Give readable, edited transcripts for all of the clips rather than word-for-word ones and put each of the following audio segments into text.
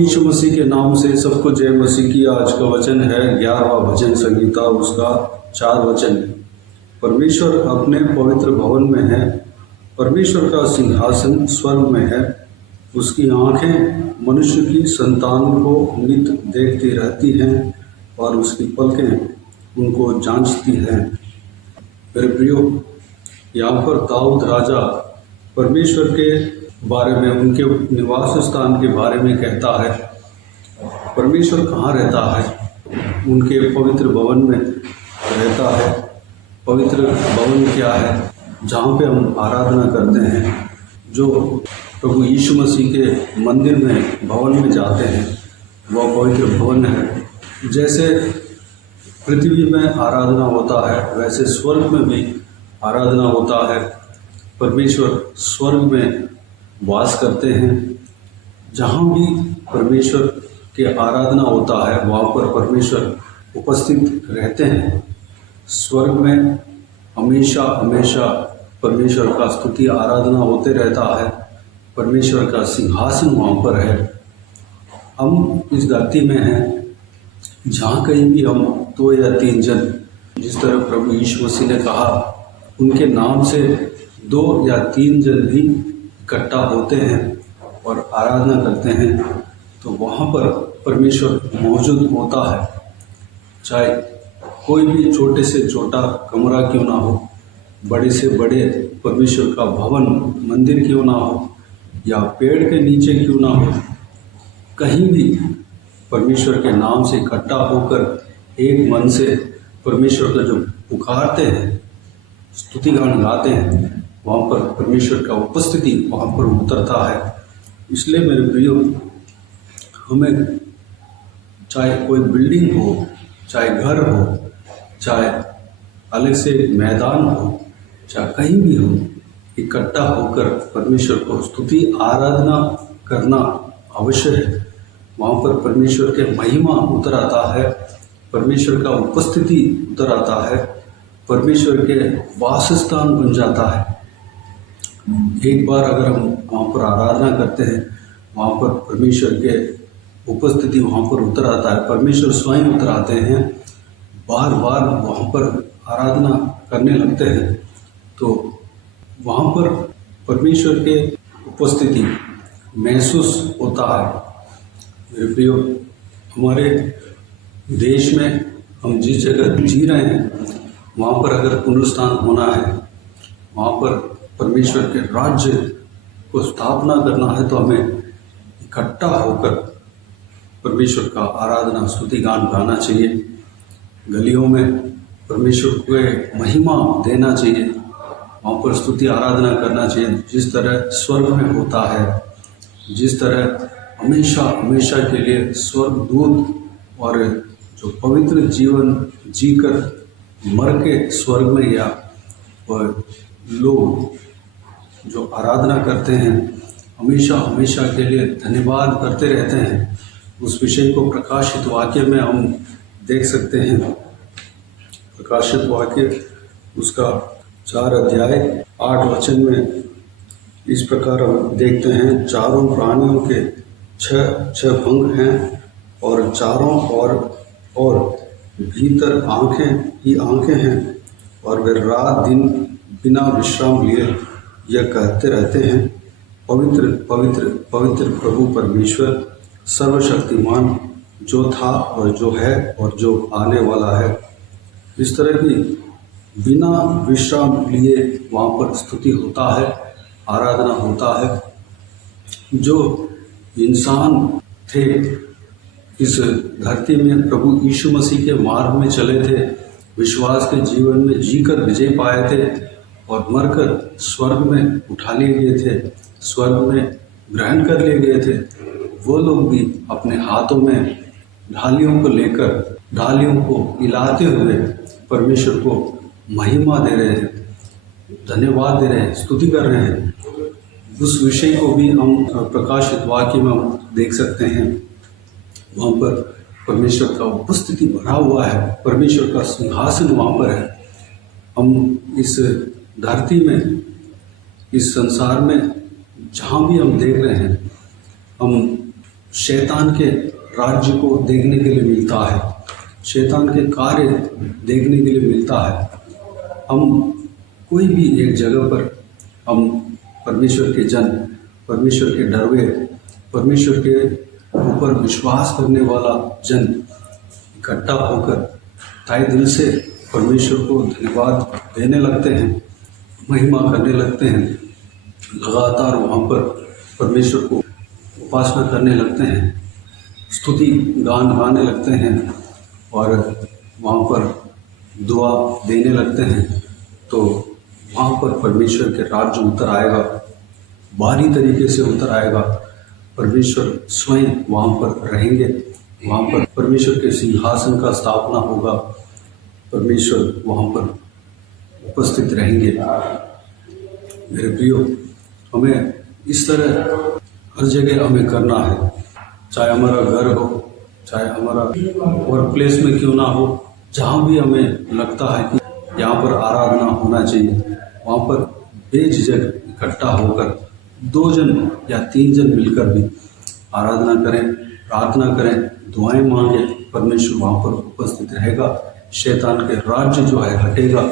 यीशु मसीह के नाम से सबको जय मसीह की। आज का वचन है 11वां भजन संगीता, उसका 4 वचन। परमेश्वर अपने पवित्र भवन में है, परमेश्वर का सिंहासन स्वर्ग में है। उसकी आंखें मनुष्य की संतान को नित देखती रहती हैं और उसकी पलकें उनको जांचती हैं। मेरे प्रियो, यहाँ पर दाऊद राजा परमेश्वर के बारे में, उनके निवास स्थान के बारे में कहता है। परमेश्वर कहाँ रहता है? उनके पवित्र भवन में रहता है। पवित्र भवन क्या है? जहाँ पे हम आराधना करते हैं, जो प्रभु यीशु मसीह के मंदिर में, भवन में जाते हैं, वह पवित्र भवन है। जैसे पृथ्वी में आराधना होता है, वैसे स्वर्ग में भी आराधना होता है। परमेश्वर स्वर्ग में वास करते हैं। जहाँ भी परमेश्वर के आराधना होता है, वहाँ पर परमेश्वर उपस्थित रहते हैं। स्वर्ग में हमेशा हमेशा परमेश्वर का स्तुति आराधना होते रहता है। परमेश्वर का सिंहासन वहाँ पर है। हम इस धरती में हैं, जहाँ कहीं भी हम 2 या 3 जन, जिस तरह प्रभु यीशु मसीह ने कहा, उनके नाम से 2 या 3 जन भी इकट्ठा होते हैं और आराधना करते हैं, तो वहाँ पर परमेश्वर मौजूद होता है। चाहे कोई भी छोटे से छोटा कमरा क्यों ना हो, बड़े से बड़े परमेश्वर का भवन, मंदिर क्यों ना हो, या पेड़ के नीचे क्यों ना हो, कहीं भी परमेश्वर के नाम से इकट्ठा होकर एक मन से परमेश्वर का जो पुकारते हैं, स्तुतिगान गाते हैं, वहाँ पर परमेश्वर का उपस्थिति वहाँ पर उतरता है। इसलिए मेरे प्रियो, हमें चाहे कोई बिल्डिंग हो, चाहे घर हो, चाहे अलग से मैदान हो, चाहे कहीं भी हो, इकट्ठा होकर परमेश्वर को स्तुति आराधना करना अवश्य है। वहाँ पर परमेश्वर के महिमा उतर आता है, परमेश्वर का उपस्थिति उतर आता है, परमेश्वर के वासस्थान बन जाता है। एक बार अगर हम वहाँ पर आराधना करते हैं, वहाँ पर परमेश्वर के उपस्थिति वहाँ पर उतर आता है, परमेश्वर स्वयं उतर आते हैं, बार बार वहाँ पर आराधना करने लगते हैं, तो वहाँ पर परमेश्वर के उपस्थिति महसूस होता है। मेरे प्रियो, हमारे देश में हम जिस जगह जी रहे हैं, वहाँ पर अगर पुनरुत्थान होना है, वहाँ पर परमेश्वर के राज्य को स्थापना करना है, तो हमें इकट्ठा होकर परमेश्वर का आराधना स्तुति गान गाना चाहिए। गलियों में परमेश्वर को महिमा देना चाहिए, वहाँ पर स्तुति आराधना करना चाहिए। जिस तरह स्वर्ग में होता है, जिस तरह हमेशा हमेशा के लिए स्वर्गदूत और जो पवित्र जीवन जीकर मर के स्वर्ग में गया, और लोग जो आराधना करते हैं, हमेशा हमेशा के लिए धन्यवाद करते रहते हैं। उस विषय को प्रकाशित वाक्य में हम देख सकते हैं। प्रकाशित वाक्य उसका 4 अध्याय 8 वचन में इस प्रकार हम देखते हैं, चारों प्राणियों के 6 भंग हैं, और चारों और भीतर आँखें ही आँखें हैं, और वे रात दिन बिना विश्राम लिए यह कहते रहते हैं, पवित्र पवित्र पवित्र प्रभु परमेश्वर सर्वशक्तिमान, जो था और जो है और जो आने वाला है। इस तरह की बिना विश्राम लिए वहाँ पर स्तुति होता है, आराधना होता है। जो इंसान थे इस धरती में, प्रभु यीशु मसीह के मार्ग में चले थे, विश्वास के जीवन में जीकर विजय पाए थे, और मरकर स्वर्ग में उठा लिए गए थे, स्वर्ग में ग्रहण कर लिए गए थे, वो लोग भी अपने हाथों में ढालियों को लेकर, ढालियों को हिलाते हुए परमेश्वर को महिमा दे रहे हैं, धन्यवाद दे रहे हैं, स्तुति कर रहे हैं। उस विषय को भी हम प्रकाशित वाक्य में हम देख सकते हैं। वहाँ पर परमेश्वर का उपस्थिति भरा हुआ है, परमेश्वर का सिंहासन वहाँ पर है। हम इस धरती में, इस संसार में जहाँ भी हम देख रहे हैं, हम शैतान के राज्य को देखने के लिए मिलता है, शैतान के कार्य देखने के लिए मिलता है। हम कोई भी एक जगह पर हम परमेश्वर के जन, परमेश्वर के डरवे, परमेश्वर के ऊपर विश्वास करने वाला जन इकट्ठा होकर तहे दिल से परमेश्वर को धन्यवाद देने लगते हैं, महिमा करने लगते हैं, लगातार वहाँ पर परमेश्वर को उपासना करने लगते हैं, स्तुति गान गाने लगते हैं और वहाँ पर दुआ देने लगते हैं, तो वहाँ पर परमेश्वर के राज्य उतर आएगा, भारी तरीके से उतर आएगा। परमेश्वर स्वयं वहाँ पर रहेंगे, वहाँ पर परमेश्वर के सिंहासन का स्थापना होगा, परमेश्वर वहाँ पर उपस्थित रहेंगे। मेरे प्रियो, हमें इस तरह हर जगह हमें करना है, चाहे हमारा घर हो, चाहे हमारा वर्क प्लेस में क्यों ना हो, जहाँ भी हमें लगता है कि यहाँ पर आराधना होना चाहिए, वहाँ पर बेझिझक इकट्ठा होकर 2 जन या 3 जन मिलकर भी आराधना करें, प्रार्थना करें, दुआएं मांगे, परमेश्वर वहाँ पर उपस्थित रहेगा। शैतान के राज्य जो है हटेगा।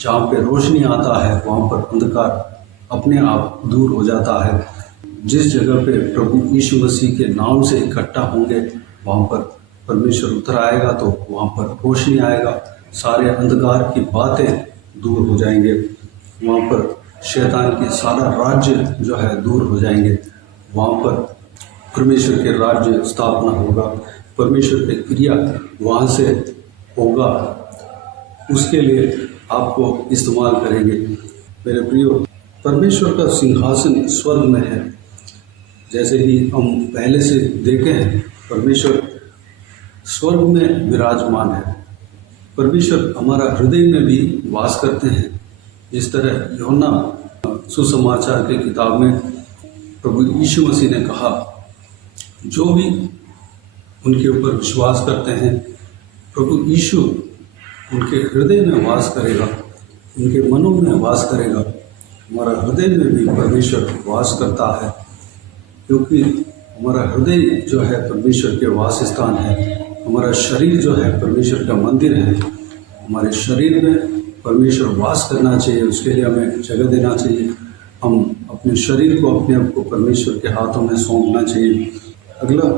जहाँ पे रोशनी आता है वहाँ पर अंधकार अपने आप दूर हो जाता है। जिस जगह पे प्रभु यीशु मसीह के नाम से इकट्ठा होंगे वहाँ पर परमेश्वर उतर आएगा, तो वहाँ पर रोशनी आएगा, सारे अंधकार की बातें दूर हो जाएंगे, वहाँ पर शैतान के सारा राज्य जो है दूर हो जाएंगे, वहाँ पर परमेश्वर के राज्य स्थापना होगा, परमेश्वर के क्रिया वहाँ से होगा, उसके लिए आपको इस्तेमाल करेंगे। मेरे प्रियो, परमेश्वर का सिंहासन स्वर्ग में है। जैसे कि हम पहले से देखे हैं, परमेश्वर स्वर्ग में विराजमान है। परमेश्वर हमारा हृदय में भी वास करते हैं। जिस तरह यूहन्ना सुसमाचार के किताब में प्रभु यीशु मसीह ने कहा, जो भी उनके ऊपर विश्वास करते हैं, प्रभु यीशु उनके हृदय में वास करेगा, उनके मनों में वास करेगा। हमारा हृदय में भी परमेश्वर वास करता है, क्योंकि हमारा हृदय जो है परमेश्वर के वास स्थान है। हमारा शरीर जो है परमेश्वर का मंदिर है। हमारे शरीर में परमेश्वर वास करना चाहिए, उसके लिए हमें जगह देना चाहिए। हम अपने शरीर को, अपने आप को परमेश्वर के हाथों में सौंपना चाहिए। अगला,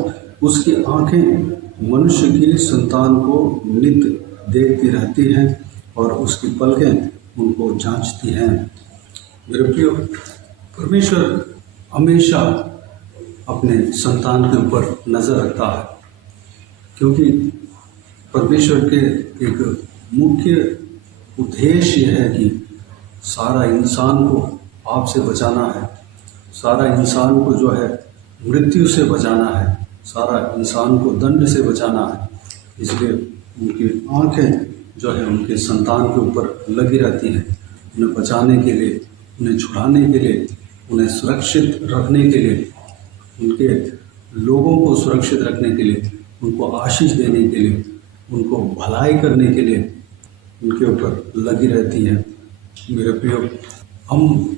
उसकी आंखें मनुष्य की संतान को नित्य देखती रहती हैं और उसकी पलकें उनको जांचती हैं। मेरे प्रियो, परमेश्वर हमेशा अपने संतान के ऊपर नज़र रखता है, क्योंकि परमेश्वर के एक मुख्य उद्देश्य है कि सारा इंसान को पाप से बचाना है, सारा इंसान को जो है मृत्यु से बचाना है, सारा इंसान को दंड से बचाना है। इसलिए उनकी आंखें जो है उनके संतान के ऊपर लगी रहती हैं, उन्हें बचाने के लिए, उन्हें छुड़ाने के लिए, उन्हें सुरक्षित रखने के लिए, उनके लोगों को सुरक्षित रखने के लिए, उनको आशीष देने के लिए, उनको भलाई करने के लिए उनके ऊपर लगी रहती है। मेरे प्रियो, हम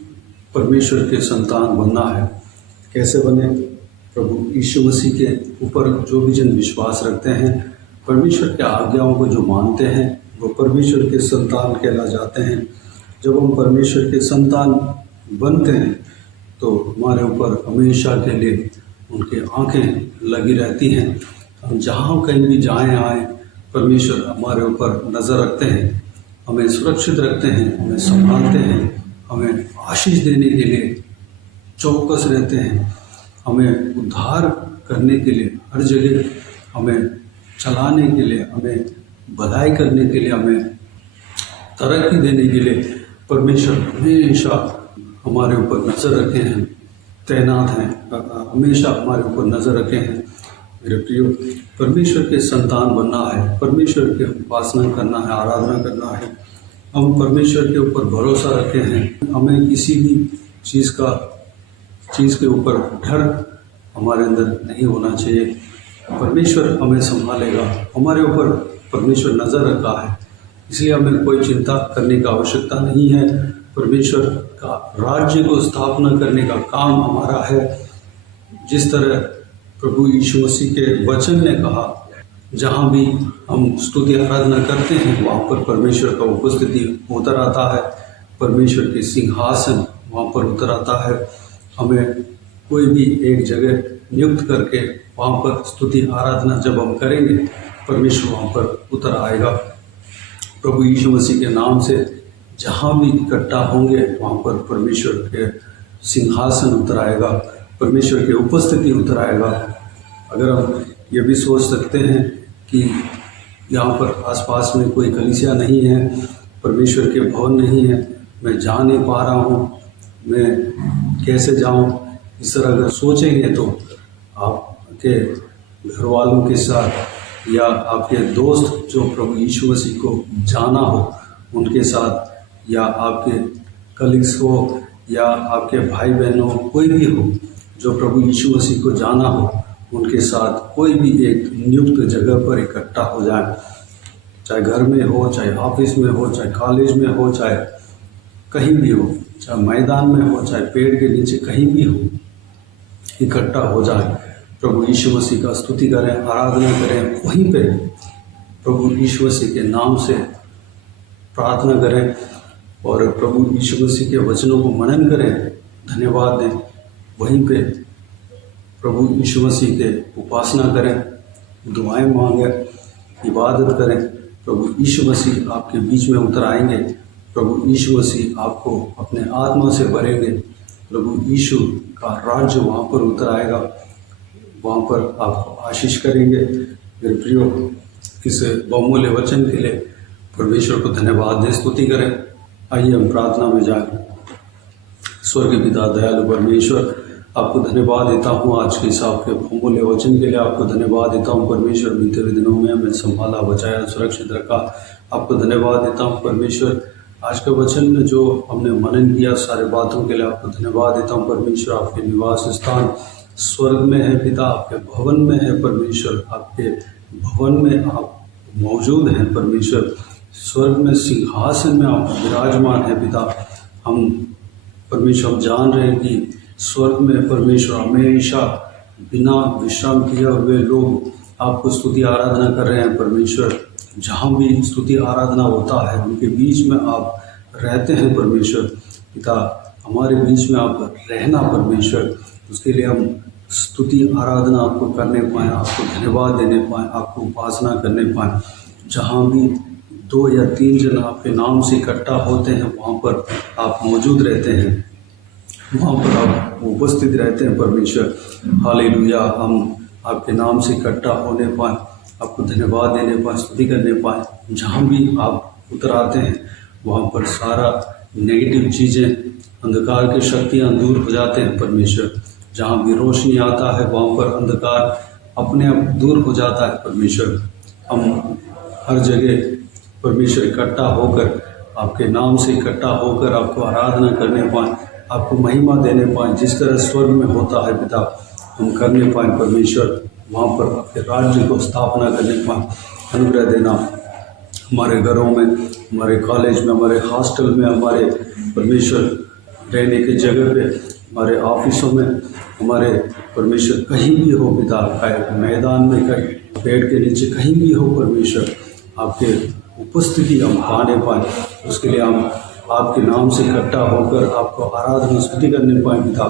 परमेश्वर के संतान बनना है। कैसे बने? प्रभु यीशु मसीह के ऊपर जो भी जन विश्वास रखते हैं, परमेश्वर के आज्ञाओं को जो मानते हैं, वो परमेश्वर के संतान कहला जाते हैं। जब हम परमेश्वर के संतान बनते हैं तो हमारे ऊपर हमेशा के लिए उनकी आंखें लगी रहती हैं। हम जहाँ कहीं भी जाएं आएँ, परमेश्वर हमारे ऊपर नज़र रखते हैं, हमें सुरक्षित रखते हैं, हमें संभालते हैं, हमें आशीष देने के लिए चौकस रहते हैं, हमें उद्धार करने के लिए हर जगह, हमें चलाने के लिए, हमें भलाई करने के लिए, हमें तरक्की देने के लिए परमेश्वर हमेशा हमारे ऊपर नज़र रखे हैं, तैनात हैं, हमेशा हमारे ऊपर नज़र रखे हैं। मेरे प्रियो, परमेश्वर के संतान बनना है, परमेश्वर के उपासना करना है, आराधना करना है। हम परमेश्वर के ऊपर भरोसा रखे हैं। हमें किसी भी चीज़ के ऊपर डर हमारे अंदर नहीं होना चाहिए। परमेश्वर हमें संभालेगा, हमारे ऊपर परमेश्वर नज़र रखा है, इसलिए हमें कोई चिंता करने की आवश्यकता नहीं है। परमेश्वर का राज्य को स्थापना करने का काम हमारा है। जिस तरह प्रभु यीशु मसीह के वचन ने कहा, जहाँ भी हम स्तुति आराधना करते हैं वहाँ पर परमेश्वर का उपस्थिति उतर आता है, परमेश्वर के सिंहासन वहाँ पर उतर आता है। हमें कोई भी एक जगह नियुक्त करके वहाँ पर स्तुति आराधना जब हम करेंगे, परमेश्वर वहाँ पर उतर आएगा। प्रभु यीशु मसीह के नाम से जहाँ भी इकट्ठा होंगे वहाँ पर परमेश्वर के सिंहासन उतर आएगा, परमेश्वर की उपस्थिति उतर आएगा। अगर हम ये भी सोच सकते हैं कि यहाँ पर आसपास में कोई कलीसिया नहीं है, परमेश्वर के भवन नहीं है, मैं जा नहीं पा रहा हूँ, मैं कैसे जाऊँ, इस तरह अगर सोचेंगे तो आपके घर वालों के साथ या आपके दोस्त जो प्रभु यीशु मसीह को जाना हो उनके साथ, या आपके कलीग्स हो या आपके भाई बहनों कोई भी हो जो प्रभु यीशु मसीह को जाना हो, उनके साथ कोई भी एक नियुक्त जगह पर इकट्ठा हो जाए, चाहे घर में हो, चाहे ऑफिस में हो, चाहे कॉलेज में हो, चाहे कहीं भी हो, चाहे मैदान में हो, चाहे पेड़ के नीचे कहीं भी हो, इकट्ठा हो जाए, प्रभु यीशु मसीह का स्तुति करें, आराधना करें, वहीं पे प्रभु यीशु मसीह के नाम से प्रार्थना करें और प्रभु यीशु मसीह के वचनों को मनन करें, धन्यवाद दें, वहीं पे प्रभु यीशु मसीह के उपासना करें, दुआएं मांगें, इबादत करें। प्रभु यीशु मसीह आपके बीच में उतर आएंगे, प्रभु यीशु मसीह आपको अपने आत्मा से भरेंगे, प्रभु यीशु का राज्य वहाँ पर उतर आएगा, वहाँ पर आपको आशीष करेंगे। मेरे प्रियो, इस बहुमूल्य वचन के लिए परमेश्वर को धन्यवाद दें, स्तुति करें। आइए हम प्रार्थना में जाएं। स्वर्गीय पिता दयालु परमेश्वर, आपको धन्यवाद देता हूँ आज के इस आपके बहुमूल्य वचन के लिए। आपको धन्यवाद देता हूँ परमेश्वर, बीते हुए दिनों में हमें संभाला, बचाया, सुरक्षित रखा। आपको धन्यवाद देता हूँ परमेश्वर, आज का वचन में जो हमने मनन किया सारे बातों के लिए आपको धन्यवाद देता हूँ परमेश्वर। आपके निवास स्थान स्वर्ग में है पिता, आपके भवन में है परमेश्वर, आपके भवन में आप मौजूद हैं परमेश्वर, स्वर्ग में सिंहासन में आप विराजमान हैं पिता। हम परमेश्वर हम जान रहे हैं कि स्वर्ग में परमेश्वर हमेशा बिना विश्राम किए हुए लोग आपको स्तुति आराधना कर रहे हैं परमेश्वर। जहाँ भी स्तुति आराधना होता है उनके बीच में आप रहते हैं परमेश्वर पिता, हमारे बीच में आप रहना परमेश्वर, उसके लिए हम स्तुति आराधना आपको करने पाएँ, आपको धन्यवाद देने पाएँ, आपको उपासना करने पाएँ। जहाँ भी 2 या 3 जन आपके नाम से इकट्ठा होते हैं वहाँ पर आप मौजूद रहते हैं, वहाँ पर आप उपस्थित रहते हैं परमेश्वर। हालेलुया, हम आपके नाम से इकट्ठा होने पाएँ, आपको धन्यवाद देने पाएँ, स्तुति करने पाएँ। जहाँ भी आप उतर आते हैं वहाँ पर सारा नेगेटिव चीज़ें, अंधकार की शक्तियाँ दूर हो जाते हैं परमेश्वर। जहाँ भी रोशनी आता है वहाँ पर अंधकार अपने आप दूर हो जाता है परमेश्वर। हम हर जगह परमेश्वर इकट्ठा होकर, आपके नाम से इकट्ठा होकर आपको आराधना करने पाएँ, आपको महिमा देने पाएँ, जिस तरह स्वर्ग में होता है पिता हम करने पाएँ परमेश्वर। वहाँ पर आपके राज्य को स्थापना करने पाएँ, अनुग्रह देना। हमारे घरों में, हमारे कॉलेज में, हमारे हॉस्टल में, हमारे परमेश्वर रहने की जगह पे, हमारे ऑफिसों में, हमारे परमेश्वर कहीं भी हो पिता, कहीं मैदान में, कहीं पेड़ के नीचे, कहीं भी हो परमेश्वर, आपके उपस्थिति हम पाने पाएँ, उसके लिए हम आपके नाम से इकट्ठा होकर आपको आराधना स्तुति करने पाएँ पिता।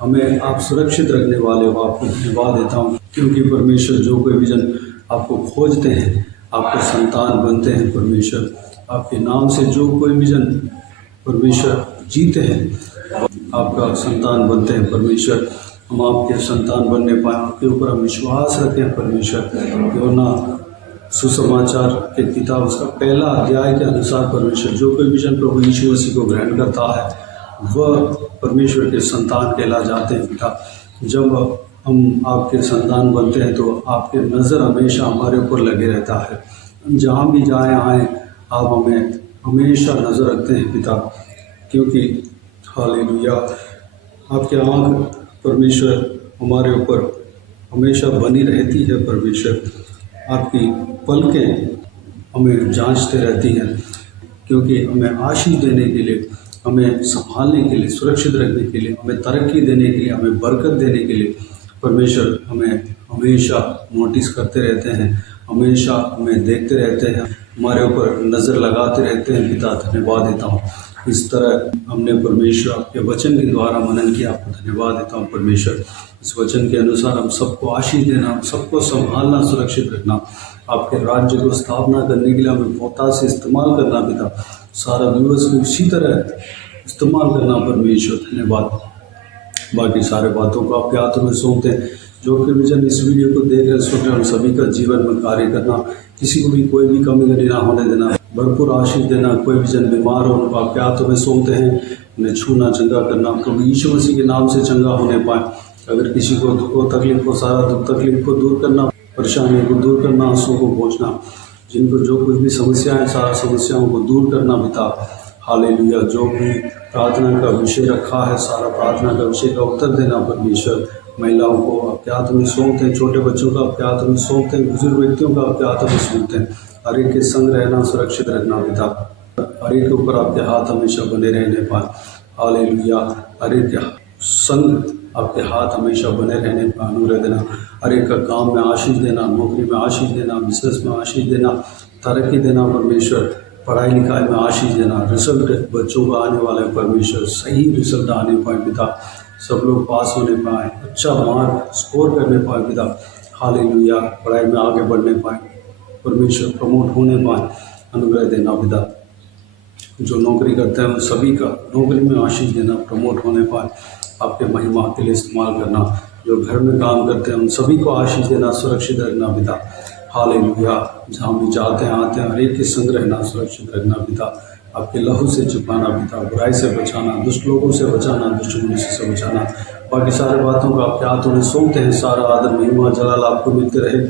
हमें आप सुरक्षित रखने वाले हो, आपको धन्यवाद देता हूँ, क्योंकि परमेश्वर जो कोई भी जन आपको खोजते हैं आपके संतान बनते हैं परमेश्वर। आपके नाम से जो कोई भी जन परमेश्वर जीते हैं आपका संतान बनते हैं परमेश्वर। हम आपके संतान बनने पाएँ, आपके ऊपर हम विश्वास रखें परमेश्वर। योना सुसमाचार के किताब उसका 1 अध्याय के अनुसार परमेश्वर जो कोई भी जन प्रभु यीशु मसीह को ग्रहण करता है वह परमेश्वर के संतान कहला जाते हैं पिता। जब हम आपके संतान बनते हैं तो आपके नज़र हमेशा हमारे ऊपर लगे रहता है, हम जहाँ भी जाएँ आएँ आप हमें हमेशा नज़र रखते हैं पिता, क्योंकि हालेलुया आपके आँख परमेश्वर हमारे ऊपर हमेशा बनी रहती है परमेश्वर। आपकी पलकें हमें जांचते रहती हैं, क्योंकि हमें आशीष देने के लिए, हमें संभालने के लिए, सुरक्षित रखने के लिए, हमें तरक्की देने के लिए, हमें बरकत देने के लिए परमेश्वर हमें हमेशा नोटिस करते रहते हैं, हमेशा हमें देखते रहते हैं, हमारे ऊपर नज़र लगाते रहते हैं। पिता धन्यवाद देता हूँ, इस तरह हमने परमेश्वर आपके वचन के द्वारा मनन किया, आपको धन्यवाद देता हूँ परमेश्वर। इस वचन के अनुसार हम सबको आशीष देना, हम सबको संभालना, सुरक्षित रखना, आपके राज्य को स्थापना करने के लिए हमें बहुता से इस्तेमाल करना पिता, सारा दिवस को इसी तरह इस्तेमाल करना परमेश्वर। धन्यवाद। बाकी सारे बातों को आपके हाथों में सौंपते हैं। जो कि विजन इस वीडियो को देख रहे सुन रहे, हम सभी का जीवन में कार्य करना, किसी को भी कोई भी कमी नहीं ना होने देना, भरपूर आशीष देना। कोई भी जन बीमार हो उनको आपके हाथों में सौंपते हैं, उन्हें छूना, चंगा करना, प्रभु यीशु मसीह के नाम से चंगा होने पाए। अगर किसी को दुख हो, तकलीफ हो, सारा दुख तकलीफ को दूर करना, परेशानी को दूर करना, आंसू को पहुँचना, जिनको जो कुछ भी समस्याएं, सारा समस्याओं को दूर करना पिता। हालेलुया। जो भी प्रार्थना का विषय रखा है, सारा प्रार्थना का विषय का उत्तर देना परमेश्वर। महिलाओं को आपके हाथ में सौंपते हैं, छोटे बच्चों का आपके हाथ में सौंपते हैं, बुजुर्ग व्यक्तियों का आपके हाथ में सौंपते हैं। हर एक के संग रहना, सुरक्षित रखना पिता। हर एक के ऊपर आपके हाथ हमेशा बने रहने पाए। हालेलुया। हर एक के संग आपके हाथ हमेशा बने रहने का अनुग्रह देना। हर एक का काम में आशीष देना, नौकरी में आशीष देना, बिजनेस में आशीष देना, तरक्की देना परमेश्वर। पढ़ाई लिखाई में आशीष देना, रिजल्ट बच्चों का आने वाला है परमेश्वर, सही रिजल्ट आने पाए पिता, सब लोग पास होने पाए, अच्छा मार्क स्कोर करने पाए पिता। हालेलुया। पढ़ाई में आगे बढ़ने पाए परमेश्वर, प्रमोट होने पाए, अनुग्रह देना पिता। जो नौकरी करते हैं उन सभी का नौकरी में आशीष देना, प्रमोट होने पाए, आपके महिमा के लिए इस्तेमाल करना। जो घर में काम करते हैं उन सभी को आशीष देना, सुरक्षित रखना पिता। हालेलुया। जहाँ भी जाते हैं आते हैं, हर एक के संग रहना, सुरक्षित रखना पिता। आपके लहू से छिपाना पिता, बुराई से बचाना, दुष्ट लोगों से बचाना, दुष्ट मनुष्य से बचाना। बाकी सारे बातों को आपके हाथों में सौंपते हैं। सारा आदर, महिमा, जलाल आपको मिलते रहे।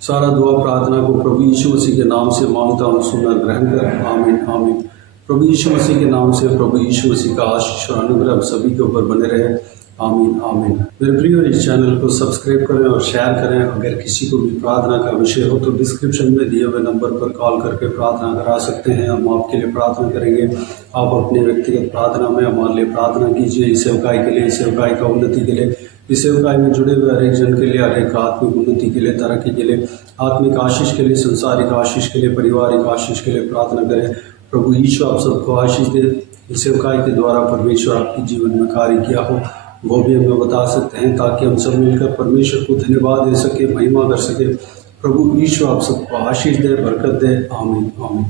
सारा दुआ प्रार्थना को प्रभु यीशु मसीह के नाम से मांगता हूँ, सुनना ग्रहण कर। आमीन आमीन। प्रभु यीशु मसीह के नाम से प्रभु यीशु मसीह का आशीष और अनुग्रह सभी के ऊपर बने रहे। आमीन आमीन। मेरे प्रिय, इस चैनल को सब्सक्राइब करें और शेयर करें। अगर किसी को भी प्रार्थना का विषय हो तो डिस्क्रिप्शन में दिए हुए नंबर पर कॉल करके प्रार्थना करा सकते हैं। हम आपके लिए प्रार्थना करेंगे। आप अपने व्यक्तिगत प्रार्थना में हमारे लिए प्रार्थना कीजिए, इस सेवकाई के लिए, इस सेवकाई का उन्नति के लिए, इस सेवकाई में जुड़े हुए हर एक जन के लिए, हर एक आत्मिक उन्नति के लिए, तरक्की के लिए, आत्मिक आशीष के लिए, संसारिक आशीष के लिए, पारिवारिक आशीष के लिए प्रार्थना करें। प्रभु यीशु आप सबको आशीष दे। इस सेवकाई के द्वारा परमेश्वर आपके जीवन में कार्य किया हो वो भी हमें बता सकते हैं, ताकि हम सब मिलकर परमेश्वर को धन्यवाद दे सके, महिमा कर सके। प्रभु यीशु आप सबको आशीष दे, बरकत दे। आमीन आमीन।